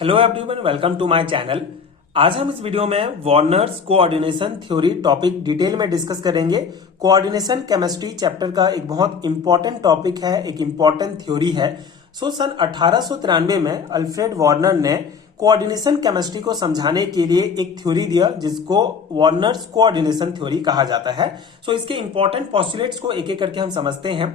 Hello everyone, welcome to my channel. आज हम इस वीडियो में Werner's coordination theory topic detail में डिस्कस करेंगे। कोऑर्डिनेशन केमिस्ट्री चैप्टर का एक बहुत इंपॉर्टेंट टॉपिक है, एक इंपॉर्टेंट थ्योरी है। सन 1893 में अल्फ्रेड वार्नर ने कोऑर्डिनेशन केमिस्ट्री को समझाने के लिए एक थ्योरी दिया जिसको वार्नर्स कोऑर्डिनेशन थ्योरी कहा जाता है। इसके इंपॉर्टेंट पॉस्टुलेट्स को एक एक करके हम समझते हैं।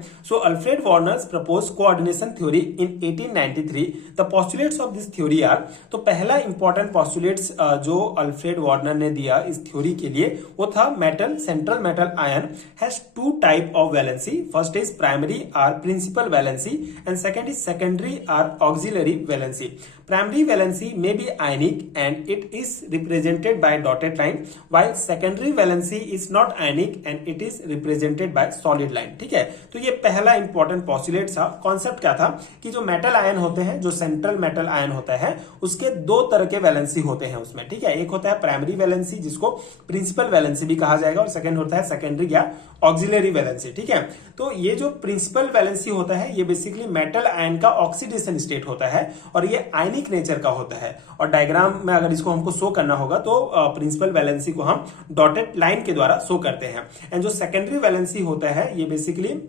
Alfred Werner's propose coordination theory in 1893। The postulates of this theory are, तो पहला इंपॉर्टेंट पॉस्टुलेट्स जो अल्फ्रेड वार्नर ने दिया इस थ्योरी के लिए वो था metal central metal ion has two type of valency. First is primary or principal valency and second is secondary or auxiliary valency. Primary valency may be ionic and it is represented by dotted line, while secondary valency is not ionic and it is represented by solid line। ठीक है, तो ये पहला important postulate था। Concept क्या था कि जो मेटल आयन होते हैं, जो सेंट्रल मेटल आयन होता है, उसके दो तरह के वैलेंसी होते हैं उसमें। ठीक है, एक होता है प्राइमरी वैलेंसी जिसको प्रिंसिपल वैलेंसी भी कहा जाएगा, और सेकंड होता है सेकेंडरी या ऑक्सिलरी वैलेंसी। ठीक है, तो ये जो प्रिंसिपल वैलेंसी होता है ये बेसिकली मेटल आयन का ऑक्सीडेशन स्टेट होता है और ये आयनिक नेचर का होता है। और डायग्राम में अगर इसको हमको शो करना होगा तो प्रिंसिपल वैलेंसी को हम डॉटेड लाइन के द्वारा शो करते हैं। एंड जो सेकेंडरी वैलेंसी होता है ये बेसिकली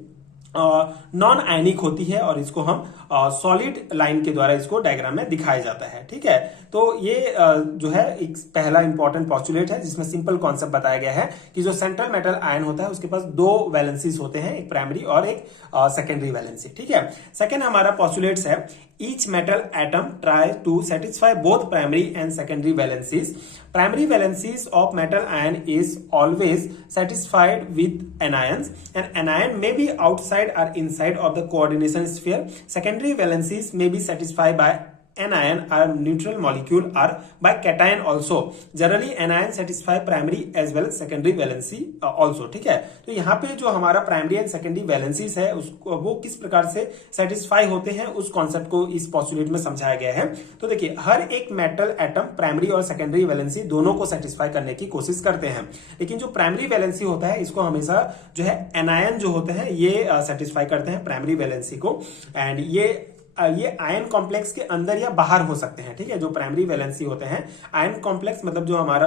नॉन आयनिक होती है और इसको हम सॉलिड लाइन के द्वारा इसको डायग्राम में दिखाया जाता है। ठीक है, तो ये जो है एक पहला इंपॉर्टेंट पॉस्टुलेट है जिसमें सिंपल कॉन्सेप्ट बताया गया है कि जो सेंट्रल मेटल आयन होता है उसके पास दो वैलेंसीज होते हैं, एक प्राइमरी और एक सेकेंडरी वैलेंसी। ठीक है, सेकेंड हमारा पॉस्टुलेट्स है each metal atom try to satisfy both primary and secondary valencies. Primary valencies of metal ion is always satisfied with anions, and anion may be outside or inside of the coordination sphere. Secondary valencies may be satisfied by anion or neutral molecule or by cation also. Generally anion satisfy primary as well as secondary valency also। ठीक है, तो यहाँ पे जो हमारा primary and secondary valencies है उसको वो किस प्रकार से सेटिस्फाई होते हैं उस कॉन्सेप्ट को इस पॉस्टुलेट में समझाया गया है। तो देखिए, हर एक मेटल एटम प्राइमरी और सेकेंडरी वैलेंसी दोनों को सेटिस्फाई करने की कोशिश करते हैं, लेकिन जो प्राइमरी वैलेंसी होता है इसको हमेशा जो है एनायन जो होते हैं ये सेटिस्फाई करते हैं प्राइमरी वैलेंसी को। एंड ये आयन कॉम्प्लेक्स के अंदर या बाहर हो सकते हैं। ठीक है, जो प्राइमरी वैलेंसी होते हैं आयन कॉम्प्लेक्स मतलब जो हमारा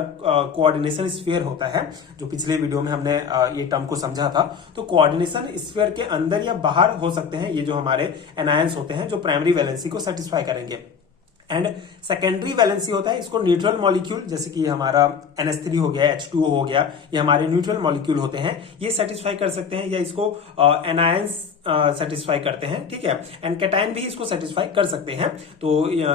कोऑर्डिनेशन स्फीयर होता है, जो पिछले वीडियो में हमने ये टर्म को समझा था, तो कोऑर्डिनेशन स्फीयर के अंदर या बाहर हो सकते हैं ये जो हमारे एनायंस होते हैं जो प्राइमरी वैलेंसी को सेटिस्फाई करेंगे। एंड सेकेंडरी वैलेंसी होता है इसको न्यूट्रल मॉलिक्यूल जैसे कि हमारा NH3 हो गया, H2O हो गया, ये हमारे न्यूट्रल मॉलिक्यूल होते हैं, ये सेटिस्फाई कर सकते हैं, या इसको एनायंस सेटिस्फाई करते हैं। ठीक है, एंड कैटायन भी इसको सेटिस्फाई कर सकते हैं। तो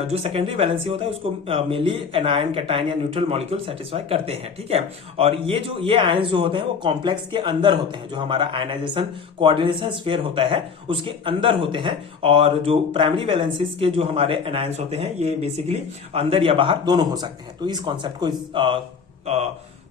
जो सेकेंडरी वैलेंसी होता है उसको मेनली एनायन, कैटायन या न्यूट्रल मॉलिक्यूल सेटिस्फाई करते हैं। ठीक है, और ये आयंस जो होते हैं वो कॉम्प्लेक्स के अंदर होते हैं, जो हमारा आयनाइजेशन कोऑर्डिनेशन स्फीयर होता है उसके अंदर होते हैं। और जो प्राइमरी वैलेंसीज के जो हमारे एनायंस होते हैं ये बेसिकली अंदर या बाहर दोनों हो सकते हैं। तो इस कॉन्सेप्ट को इस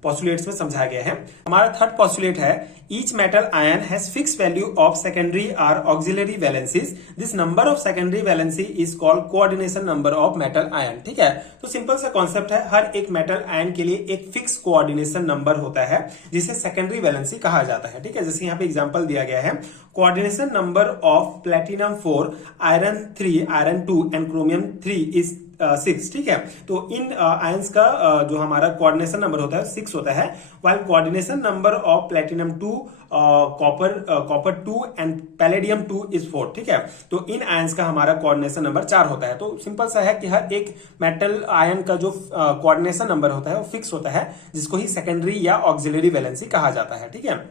पॉस्टुलेट्स में समझाया गया है। हमारा थर्ड पॉस्टुलेट है each metal ion has fix value of secondary or auxiliary valencies. This number of secondary valency is called coordination number of metal ion. ठीक है, तो सिंपल सा कॉन्सेप्ट है, हर एक मेटल आयन के लिए एक फिक्स कोऑर्डिनेशन नंबर होता है जिसे सेकेंडरी वैलेंसी कहा जाता है। ठीक है, जैसे यहाँ पे एग्जांपल दिया गया है, coordination number of platinum 4, iron 3, iron 2 and chromium 3 is 6। ठीक है, तो इन आयंस का जो हमारा कोऑर्डिनेशन नंबर होता है 6 होता है, while coordination number of platinum 2, copper 2 and palladium 2 is 4। ठीक है, तो इन आयंस का हमारा कोऑर्डिनेशन नंबर 4 होता है। तो सिंपल सा है कि हर एक मेटल आयन का जो कोऑर्डिनेशन नंबर होता है वो फिक्स होता है, जिसको ही सेकेंडरी या ऑक्सिलरी वैलेंसी कहा जाता है। ठीक है,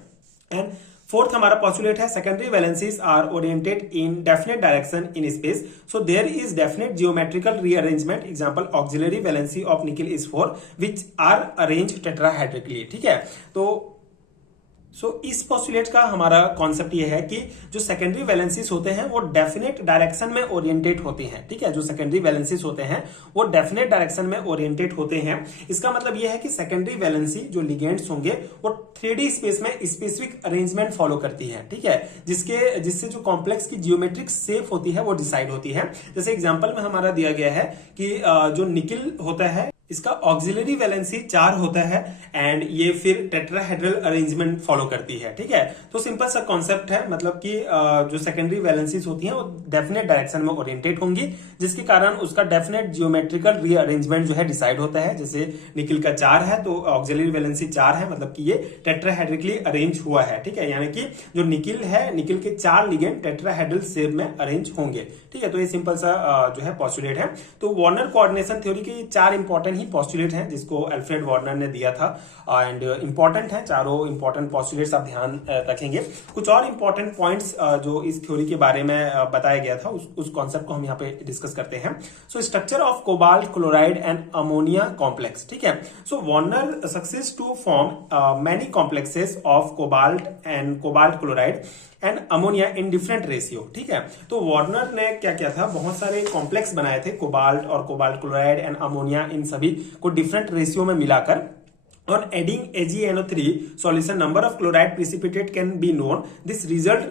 एंड फोर्थ हमारा पॉस्टुलेट है secondary valencies are oriented in definite direction in space, so there is definite geometrical rearrangement. Example auxiliary valency of nickel is 4 which are arrange tetrahedrically. ठीक है, तो इस पॉस्टुलेट का हमारा कॉन्सेप्ट ये है कि जो सेकेंडरी वैलेंसीज होते हैं वो डेफिनेट डायरेक्शन में ओरिएंटेड होते हैं। ठीक है, जो सेकेंडरी वैलेंसीज होते हैं वो डेफिनेट डायरेक्शन में ओरिएंटेड होते हैं। इसका मतलब ये है कि सेकेंडरी वैलेंसी जो लिगेंड्स होंगे वो 3D स्पेस में स्पेसिफिक अरेंजमेंट फॉलो करती है। ठीक है, जिससे जो कॉम्प्लेक्स की जियोमेट्रिक शेप होती है वो डिसाइड होती है। जैसे एग्जांपल में हमारा दिया गया है कि जो निकिल होता है इसका ऑक्सिलरी वैलेंसी 4 होता है एंड ये फिर टेट्राहेड्रल अरेंजमेंट फॉलो करती है। ठीक है, तो सिंपल सा कॉन्सेप्ट है, मतलब कि जो सेकेंडरी वैलेंसीज होती हैं वो डेफिनेट डायरेक्शन में ओरिएंटेड होंगी, जिसके कारण उसका डेफिनेट जियोमेट्रिकल रीअरेंजमेंट जो है डिसाइड होता है। जैसे निकिल का 4 है तो ऑक्सिलरी वैलेंसी 4 है, मतलब कि ये टेट्राहेड्रिकली अरेंज हुआ है। ठीक है, यानी कि जो निकिल है, निकिल के 4 लिगेंड टेट्राहेड्रल शेप में अरेंज होंगे। ठीक है, तो ये सिंपल सा जो है पॉस्टुलेट है। तो वार्नर कोऑर्डिनेशन थ्योरी के 4 इंपॉर्टेंट ही पॉस्टुलेट हैं जिसको अल्फ्रेड वार्नर ने दिया था एंड इंपॉर्टेंट है, चारों इंपॉर्टेंट पॉस्टुलेट्स आप ध्यान रखेंगे। कुछ और इंपॉर्टेंट पॉइंट्स जो इस थ्योरी के बारे में बताया गया था उस कॉन्सेप्ट को हम यहाँ पे डिस्कस करते हैं। So structure of cobalt chloride and ammonia complex. ठीक है, so Werner success to form many complexes of cobalt and cobalt chloride and ammonia in different ratio. ठीक है, तो वार्नर ने क्या किया था, बहुत सारे कॉम्प्लेक्स बनाए थे कोबाल्ट और कोबाल्ट क्लोराइड एंड अमोनिया, इन सभी को डिफरेंट रेशियो में मिलाकर। On adding AgNO3 solution, number of chloride precipitate can be known. This result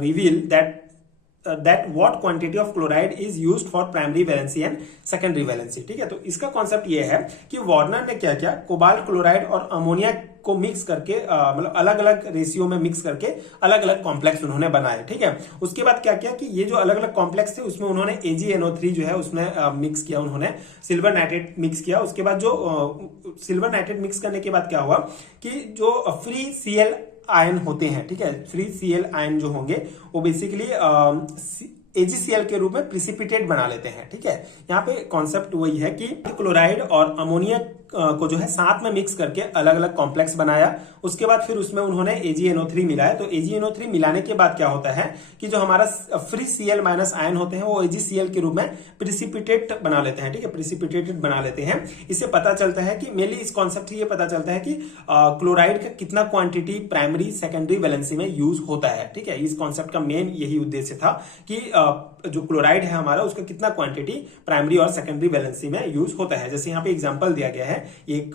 reveal that what quantity of chloride is used for primary valency and secondary valency। ठीक है, तो इसका concept ये है कि वार्नर ने क्या किया, कोबाल्ट क्लोराइड और अमोनिया को मिक्स करके मतलब अलग अलग रेशियो में मिक्स करके अलग अलग कॉम्प्लेक्स उन्होंने बनाए। ठीक है, उसके बाद क्या किया कि ये जो अलग अलग कॉम्प्लेक्स थे उसमें उन्होंने AgNO3 जो है उसमें मिक्स किया, उन्होंने सिल्वर नाइट्रेट मिक्स किया। उसके बाद जो सिल्वर नाइट्रेट मिक्स करने के बाद क्या हुआ कि जो फ्री Cl आयन होते हैं, ठीक है, फ्री Cl आयन जो होंगे वो बेसिकली AgCl के रूप में प्रिसिपिटेट बना लेते हैं। ठीक है, यहाँ पे कॉन्सेप्ट वही है कि क्लोराइड और अमोनिया को जो है साथ में मिक्स करके अलग अलग कॉम्प्लेक्स बनाया। उसके बाद फिर उसमें उन्होंने AgNO3 मिलाया। तो AgNO3 मिलाने के बाद क्या होता है कि जो हमारा फ्री Cl माइनस आयन होते हैं वो AgCl के रूप में प्रिसिपिटेट बना लेते हैं। ठीक है, प्रिसिपिटेटेड बना लेते हैं। इससे पता चलता है कि मेनली इस कॉन्सेप्ट से ये पता चलता है कि क्लोराइड का कितना क्वांटिटी प्राइमरी सेकेंडरी वैलेंसी में यूज होता है। ठीक है, इस कॉन्सेप्ट का मेन यही उद्देश्य था कि जो क्लोराइड है हमारा उसका कितना क्वांटिटी प्राइमरी और सेकेंडरी वैलेंसी में यूज होता है। जैसे यहाँ पे एग्जांपल दिया गया है, एक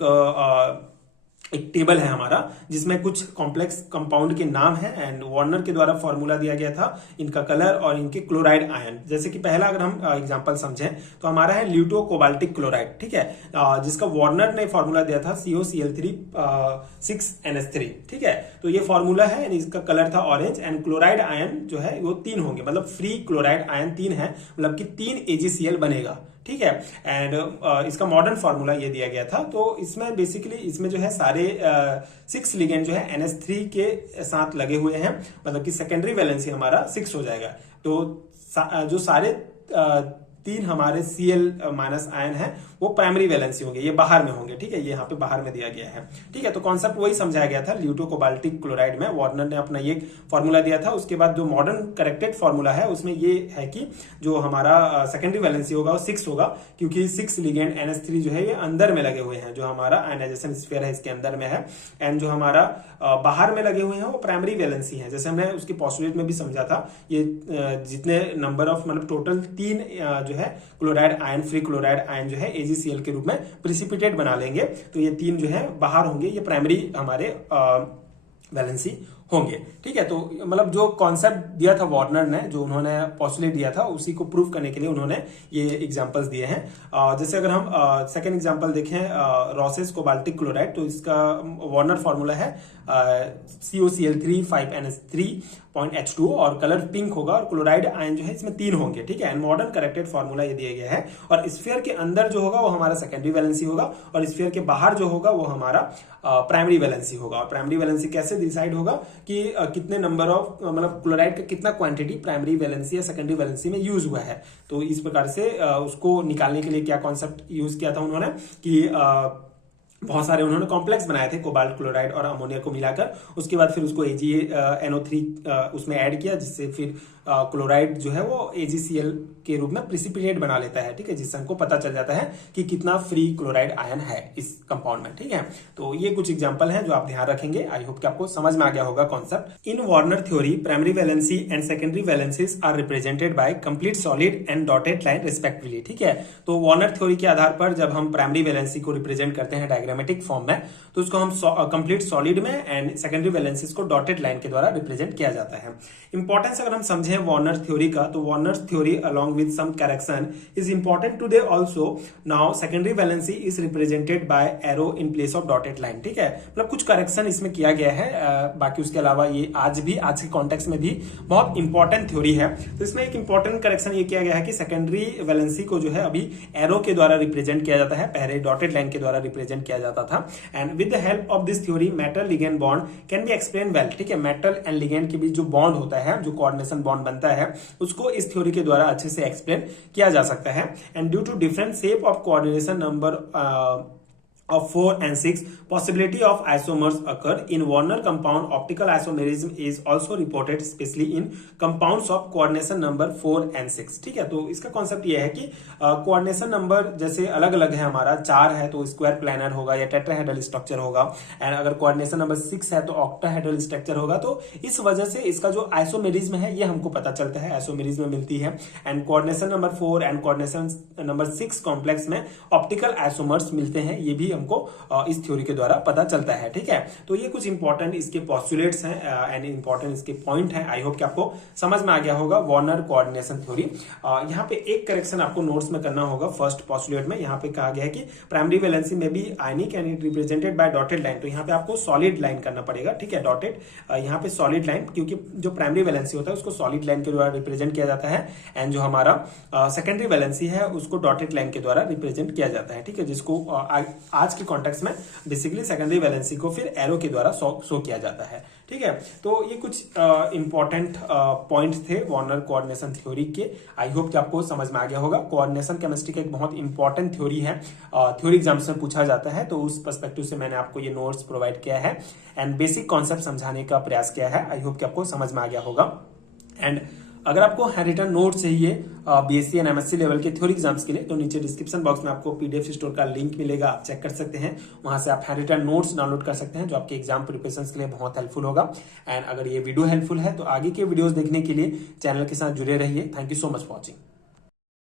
टेबल है हमारा जिसमें कुछ कॉम्प्लेक्स कंपाउंड के नाम है एंड वार्नर के द्वारा फॉर्मूला दिया गया था इनका कलर और इनके क्लोराइड आयन। जैसे कि पहला अगर हम एग्जांपल समझें तो हमारा है ल्यूटो कोबाल्टिक क्लोराइड। ठीक है, जिसका वार्नर ने फॉर्मूला दिया था COCl3 6NH3। ठीक है, तो ये फॉर्मूला है, इसका कलर था ऑरेंज एंड क्लोराइड आयन जो है वो 3 होंगे, मतलब फ्री क्लोराइड आयन 3 है, मतलब कि 3 AgCl बनेगा। ठीक है, एंड इसका मॉडर्न फॉर्मूला ये दिया गया था। तो इसमें बेसिकली इसमें जो है सारे 6 लिगेंड जो है NH3 के साथ लगे हुए हैं, मतलब कि सेकेंडरी वैलेंसी हमारा 6 हो जाएगा। तो जो सारे 3 हमारे Cl माइनस आयन है वो प्राइमरी वैलेंसी होंगे, ये बाहर में होंगे। ठीक है, ये यहाँ पे बाहर में दिया गया है। ठीक है, तो कॉन्सेप्ट वही समझाया गया था ल्यूटो कोबाल्टिक क्लोराइड में। वार्नर ने अपना ये फॉर्मूला दिया था। उसके बाद जो मॉडर्न करेक्टेड फॉर्मूला है उसमें ये है कि जो हमारा सेकेंडरी वैलेंसी होगा वो 6 होगा, क्योंकि 6 लिगेंड NH3 जो है ये अंदर में लगे हुए हैं, जो हमारा आयनाइजेशन स्फीयर है इसके अंदर में है, एंड जो हमारा बाहर में लगे हुए हैं वो प्राइमरी वैलेंसी है। जैसे हमने उसके पोस्टुलेट में भी समझा था, ये जितने नंबर ऑफ मतलब टोटल 3 जो है chloride ion, free chloride ion जो है AgCl के रूप में प्रिसिपिटेट बना लेंगे, तो ये 3 जो है बाहर होंगे, ये प्राइमरी हमारे वैलेंसी होंगे। ठीक है, तो मतलब जो कॉन्सेप्ट दिया था वार्नर ने, जो उन्होंने पोस्टुलेट दिया था, उसी को प्रूव करने के लिए उन्होंने ये एग्जांपल्स दिए हैं। जैसे अगर हम सेकंड एग्जांपल देखें रोसेस कोबाल्टिक क्लोराइड, तो इसका वार्नर फॉर्मूला है COCl3 5NH3.H2 और कलर पिंक होगा और क्लोराइड आयन जो है इसमें 3 होंगे। ठीक है, एंड मॉडर्न करेक्टेड फॉर्मूला ये दिया गया है। और स्फीयर के अंदर जो होगा वो हमारा सेकेंडरी वैलेंसी होगा और स्फीयर के बाहर जो होगा वो हमारा प्राइमरी वैलेंसी होगा। और प्राइमरी वैलेंसी कैसे डिसाइड होगा कि कितने नंबर ऑफ मतलब क्लोराइड का कितना क्वांटिटी प्राइमरी वैलेंसी या सेकेंडरी वैलेंसी में यूज हुआ है। तो इस प्रकार से उसको निकालने के लिए क्या कॉन्सेप्ट यूज किया था उन्होंने कि बहुत सारे उन्होंने कॉम्प्लेक्स बनाए थे कोबाल्ट क्लोराइड और अमोनिया को मिलाकर। उसके बाद फिर उसको AgNO3 उसमें ऐड किया, जिससे फिर क्लोराइड जो है वो AgCl के रूप में प्रिसिपिटेट बना लेता है। ठीक है, जिससे हमको पता चल जाता है कि कितना फ्री क्लोराइड आयन है इस कंपाउंड में। ठीक है, तो ये कुछ एग्जांपल हैं जो आप ध्यान रखेंगे। आई होप कि आपको समझ में आ गया होगा concept. In Werner theory primary valency and secondary valencies are represented by complete solid and dotted line respectively. ठीक है, तो वार्नर थ्योरी के आधार पर जब हम प्राइमरी वैलेंसी को रिप्रेजेंट करते हैं डायग्रामेटिक फॉर्म में, तो उसको हम कंप्लीट सॉलिड में एंड सेकेंडरी वैलेंसीज को डॉटेड लाइन के द्वारा रिप्रेजेंट किया जाता है। इंपॉर्टेंस अगर हम समझें है वार्नर थ्योरी का, तो Werner theory along with some correction is important today also. Now secondary valency is represented by arrow in place of dotted line, ठीक है, मतलब कुछ करेक्शन इसमें किया गया है। बाकी उसके अलावा ये आज के कॉन्टेक्स्ट में भी बहुत इंपॉर्टेंट थ्योरी है। तो इसमें एक इंपॉर्टेंट करेक्शन ये किया गया है कि सेकेंडरी वैलेंसी को जो है अभी एरो के द्वारा रिप्रेजेंट किया जाता है, पहले डॉटेड लाइन के द्वारा रिप्रेजेंट किया जाता था। And with the help of this theory metal ligand bond can be explain well, ठीक है, मेटल एंड लिगेंड के बीच जो बॉन्ड होता है, जो कोऑर्डिनेशन बॉन्ड बनता है, उसको इस थ्योरी के द्वारा अच्छे से एक्सप्लेन किया जा सकता है। And due to different shape of coordination number of 4 and 6 possibility of isomers occur in Warner compound. Optical isomerism is also reported especially in compounds of coordination number 4 and 6, ठीक है। तो इसका कॉन्सेप्ट ये है कि कोऑर्डिनेशन नंबर जैसे अलग अलग है, हमारा 4 है तो स्क्वायर प्लानर होगा या टेट्राहेड्रल स्ट्रक्चर होगा, एंड अगर कोऑर्डिनेशन नंबर 6 है तो ऑक्टाहेड्रल स्ट्रक्चर होगा। तो इस वजह से इसका जो आइसोमेरिज्म है ये हमको पता चलता है, आइसोमेरिज्म मिलती है। And coordination number 4 and coordination number 6 complex में ऑप्टिकल आइसोमर्स मिलते हैं, ये भी हमको इस थ्योरी के द्वारा पता चलता है, ठीक है। तो ये कुछ इंपॉर्टेंट इसके पॉस्टुलेट्स हैं एंड इंपॉर्टेंट इसके पॉइंट हैं। आई होप कि आपको समझ में आ गया होगा वार्नर कोऑर्डिनेशन थ्योरी। यहाँ पे एक करेक्शन आपको नोट्स में करना होगा। फर्स्ट पॉस्टुलेट में यहाँ पे कहा गया है कि प्राइमरी वैलेंसी में भी ionic and it represented by dotted line, तो यहाँ पे आपको सॉलिड लाइन करना पड़ेगा, ठीक है, डॉटेड यहाँ पे सॉलिड लाइन, क्योंकि जो प्राइमरी वैलेंसी होता है उसको सॉलिड लाइन के द्वारा रिप्रेजेंट किया जाता है, एंड जो हमारा सेकेंडरी वैलेंसी है उसको डॉटेड लाइन के द्वारा रिप्रेजेंट किया जाता है, ठीक है, जिसको आज के कॉन्टेक्स्ट में बेसिकली सेकेंडरी वैलेंसी को फिर एरो के द्वारा शो किया जाता है, ठीक है। तो ये कुछ इंपॉर्टेंट पॉइंट्स थे वार्नर कोऑर्डिनेशन थ्योरी के। आई होप कि आपको समझ में आ गया होगा। कोऑर्डिनेशन केमिस्ट्री का एक बहुत इंपॉर्टेंट थ्योरी है, थ्योरी एग्जाम्स में पूछा जाता है, तो उस पर्सपेक्टिव से मैंने आपको ये नोट्स प्रोवाइड किया है एंड बेसिक कॉन्सेप्ट समझाने का प्रयास किया है। आई होप कि आपको समझ में आ गया होगा। एंड अगर आपको हैंड रिटन नोट चाहिए बीएससी एंड एमएससी लेवल के थ्योरी एग्जाम्स के लिए, तो नीचे डिस्क्रिप्शन बॉक्स में आपको पीडीएफ स्टोर का लिंक मिलेगा, आप चेक कर सकते हैं, वहां से आप हैंड रिटन नोट्स डाउनलोड कर सकते हैं, जो आपके एग्जाम प्रिपरेशन के लिए बहुत हेल्पफुल होगा। एंड अगर ये वीडियो हेल्पफुल है तो आगे के वीडियोस देखने के लिए चैनल के साथ जुड़े रहिए। Thank you so much for watching.